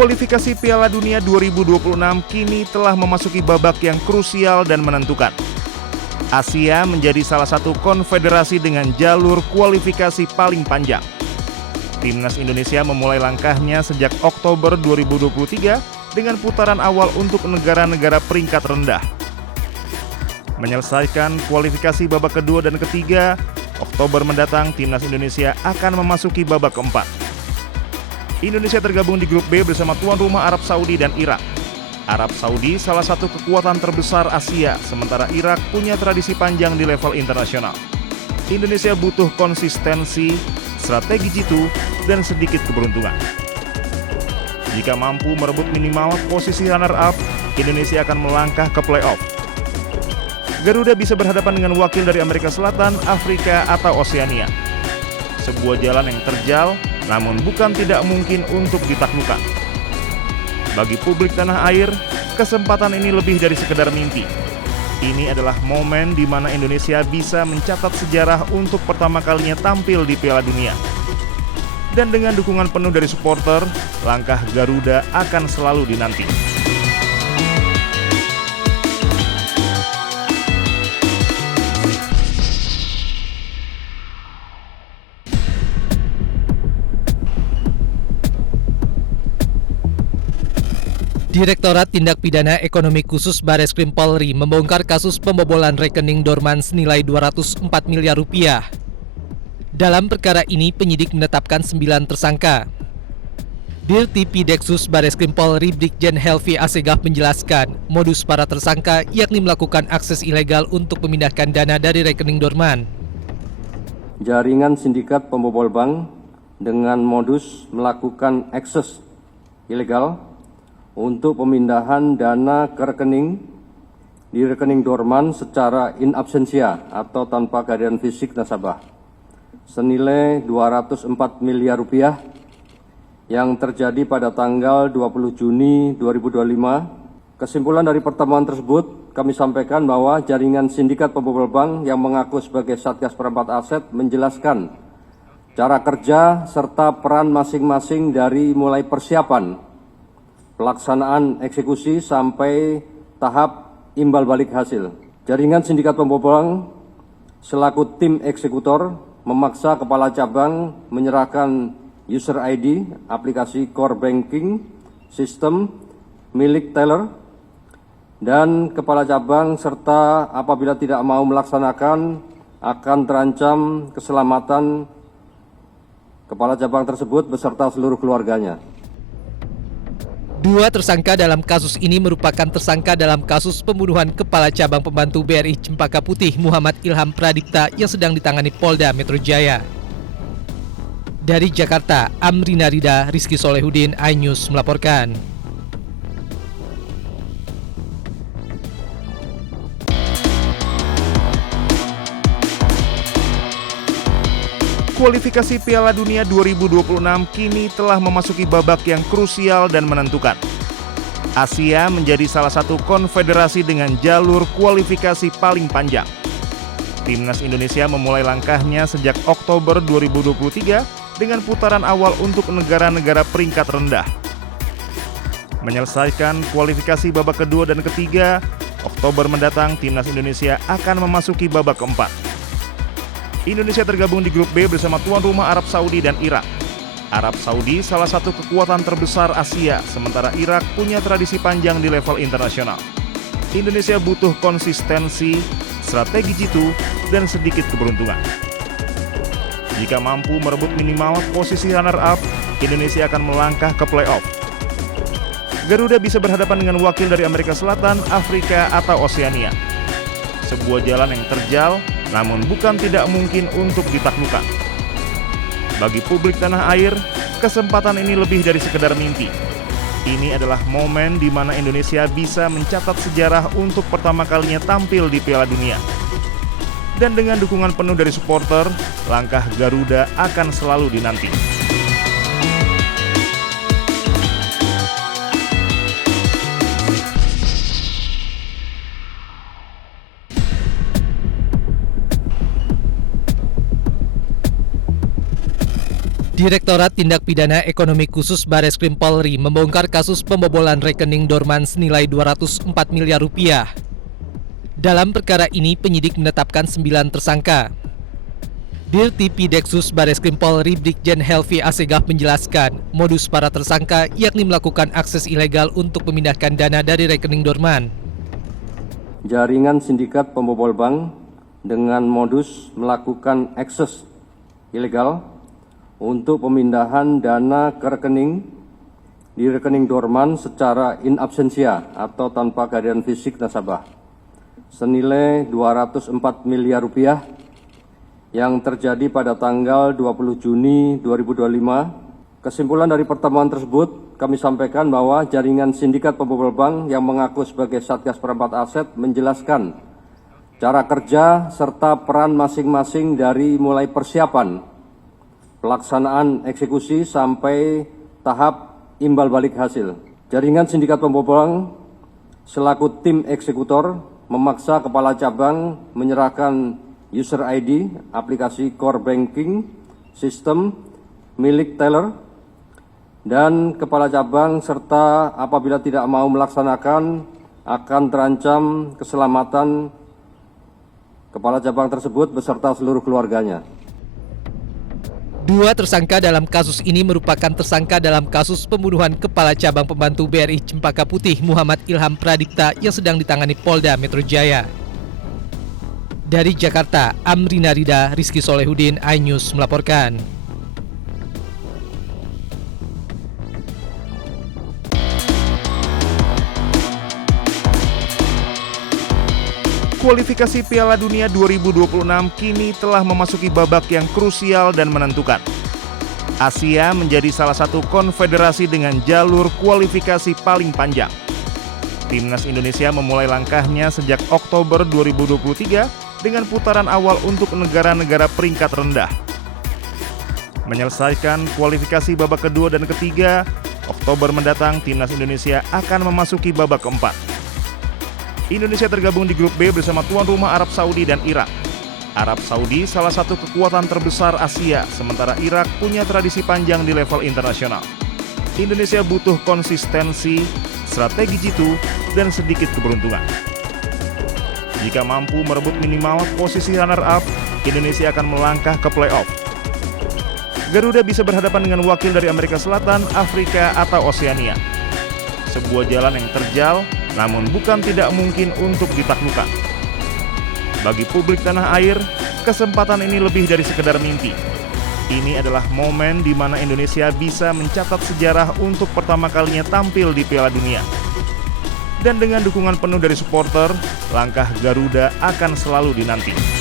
Kualifikasi Piala Dunia 2026 kini telah memasuki babak yang krusial dan menentukan. Asia menjadi salah satu konfederasi dengan jalur kualifikasi paling panjang. Timnas Indonesia memulai langkahnya sejak Oktober 2023 dengan putaran awal untuk negara-negara peringkat rendah. Menyelesaikan kualifikasi babak kedua dan ketiga, Oktober mendatang Timnas Indonesia akan memasuki babak keempat. Indonesia tergabung di grup B bersama tuan rumah Arab Saudi dan Irak. Arab Saudi salah satu kekuatan terbesar Asia, sementara Irak punya tradisi panjang di level internasional. Indonesia butuh konsistensi, strategi jitu, dan sedikit keberuntungan. Jika mampu merebut minimal posisi runner-up, Indonesia akan melangkah ke play-off. Garuda bisa berhadapan dengan wakil dari Amerika Selatan, Afrika, atau Oseania. Sebuah jalan yang terjal, namun bukan tidak mungkin untuk ditaklukkan. Bagi publik tanah air, kesempatan ini lebih dari sekedar mimpi. Ini adalah momen di mana Indonesia bisa mencatat sejarah untuk pertama kalinya tampil di Piala Dunia. Dan dengan dukungan penuh dari supporter, langkah Garuda akan selalu dinanti. Direktorat Tindak Pidana Ekonomi Khusus Bareskrim Polri membongkar kasus pembobolan rekening Dorman senilai 204 miliar rupiah. Dalam perkara ini, penyidik menetapkan 9 tersangka. Dirti Pideksus Bareskrim Polri Brigjen Helvi Asegaf menjelaskan, modus para tersangka yakni melakukan akses ilegal untuk memindahkan dana dari rekening Dorman. Jaringan sindikat pembobol bank dengan modus melakukan akses ilegal untuk pemindahan dana ke rekening di rekening Dorman secara in absentia atau tanpa kehadiran fisik nasabah senilai 204 miliar rupiah yang terjadi pada tanggal 20 Juni 2025. Kesimpulan dari pertemuan tersebut kami sampaikan bahwa jaringan sindikat pembobol bank yang mengaku sebagai Satgas Perempat Aset menjelaskan cara kerja serta peran masing-masing dari mulai persiapan, pelaksanaan eksekusi sampai tahap imbal balik hasil. Jaringan sindikat pembobol bank selaku tim eksekutor memaksa kepala cabang menyerahkan user ID aplikasi core banking sistem milik teller dan kepala cabang, serta apabila tidak mau melaksanakan akan terancam keselamatan kepala cabang tersebut beserta seluruh keluarganya. 2 tersangka dalam kasus ini merupakan tersangka dalam kasus pembunuhan Kepala Cabang Pembantu BRI Cempaka Putih Muhammad Ilham Pradipta yang sedang ditangani Polda Metro Jaya. Dari Jakarta, Amrina Rida, Rizky Solehudin, iNews melaporkan. Kualifikasi Piala Dunia 2026 kini telah memasuki babak yang krusial dan menentukan. Asia menjadi salah satu konfederasi dengan jalur kualifikasi paling panjang. Timnas Indonesia memulai langkahnya sejak Oktober 2023 dengan putaran awal untuk negara-negara peringkat rendah. Menyelesaikan kualifikasi babak kedua dan ketiga, Oktober mendatang Timnas Indonesia akan memasuki babak keempat. Indonesia tergabung di grup B bersama tuan rumah Arab Saudi dan Irak. Arab Saudi salah satu kekuatan terbesar Asia, sementara Irak punya tradisi panjang di level internasional. Indonesia butuh konsistensi, strategi jitu, dan sedikit keberuntungan. Jika mampu merebut minimal posisi runner-up, Indonesia akan melangkah ke play-off. Garuda bisa berhadapan dengan wakil dari Amerika Selatan, Afrika, atau Oseania. Sebuah jalan yang terjal, namun bukan tidak mungkin untuk ditaklukkan. Bagi publik tanah air, kesempatan ini lebih dari sekedar mimpi. Ini adalah momen di mana Indonesia bisa mencatat sejarah untuk pertama kalinya tampil di Piala Dunia. Dan dengan dukungan penuh dari supporter, langkah Garuda akan selalu dinanti. Direktorat Tindak Pidana Ekonomi Khusus Bareskrim Polri membongkar kasus pembobolan rekening Dorman senilai 204 miliar rupiah. Dalam perkara ini, penyidik menetapkan 9 tersangka. Dirti Pideksus Bareskrim Polri Brigjen Helvi Asegaf menjelaskan, modus para tersangka yakni melakukan akses ilegal untuk memindahkan dana dari rekening Dorman. Jaringan sindikat pembobol bank dengan modus melakukan akses ilegal untuk pemindahan dana ke rekening di rekening Dorman secara in absentia atau tanpa kehadiran fisik nasabah senilai 204 miliar rupiah yang terjadi pada tanggal 20 Juni 2025. Kesimpulan dari pertemuan tersebut, kami sampaikan bahwa jaringan sindikat pembobol bank yang mengaku sebagai Satgas Perampat Aset menjelaskan cara kerja serta peran masing-masing dari mulai persiapan, pelaksanaan eksekusi sampai tahap imbal balik hasil. Jaringan sindikat pembobol bank selaku tim eksekutor memaksa kepala cabang menyerahkan user ID aplikasi core banking sistem milik teller, dan kepala cabang serta apabila tidak mau melaksanakan akan terancam keselamatan kepala cabang tersebut beserta seluruh keluarganya. Dua tersangka dalam kasus ini merupakan tersangka dalam kasus pembunuhan Kepala Cabang Pembantu BRI Cempaka Putih Muhammad Ilham Pradipta yang sedang ditangani Polda Metro Jaya. Dari Jakarta, Amrina Rida, Rizky Solehudin, iNews melaporkan. Kualifikasi Piala Dunia 2026 kini telah memasuki babak yang krusial dan menentukan. Asia menjadi salah satu konfederasi dengan jalur kualifikasi paling panjang. Timnas Indonesia memulai langkahnya sejak Oktober 2023 dengan putaran awal untuk negara-negara peringkat rendah. Menyelesaikan kualifikasi babak kedua dan ketiga, Oktober mendatang Timnas Indonesia akan memasuki babak keempat. Indonesia tergabung di grup B bersama tuan rumah Arab Saudi dan Irak. Arab Saudi salah satu kekuatan terbesar Asia, sementara Irak punya tradisi panjang di level internasional. Indonesia butuh konsistensi, strategi jitu, dan sedikit keberuntungan. Jika mampu merebut minimal posisi runner-up, Indonesia akan melangkah ke play-off. Garuda bisa berhadapan dengan wakil dari Amerika Selatan, Afrika, atau Oseania. Sebuah jalan yang terjal, namun bukan tidak mungkin untuk ditaklukkan. Bagi publik tanah air, kesempatan ini lebih dari sekedar mimpi. Ini adalah momen di mana Indonesia bisa mencatat sejarah untuk pertama kalinya tampil di Piala Dunia. Dan dengan dukungan penuh dari supporter, langkah Garuda akan selalu dinanti.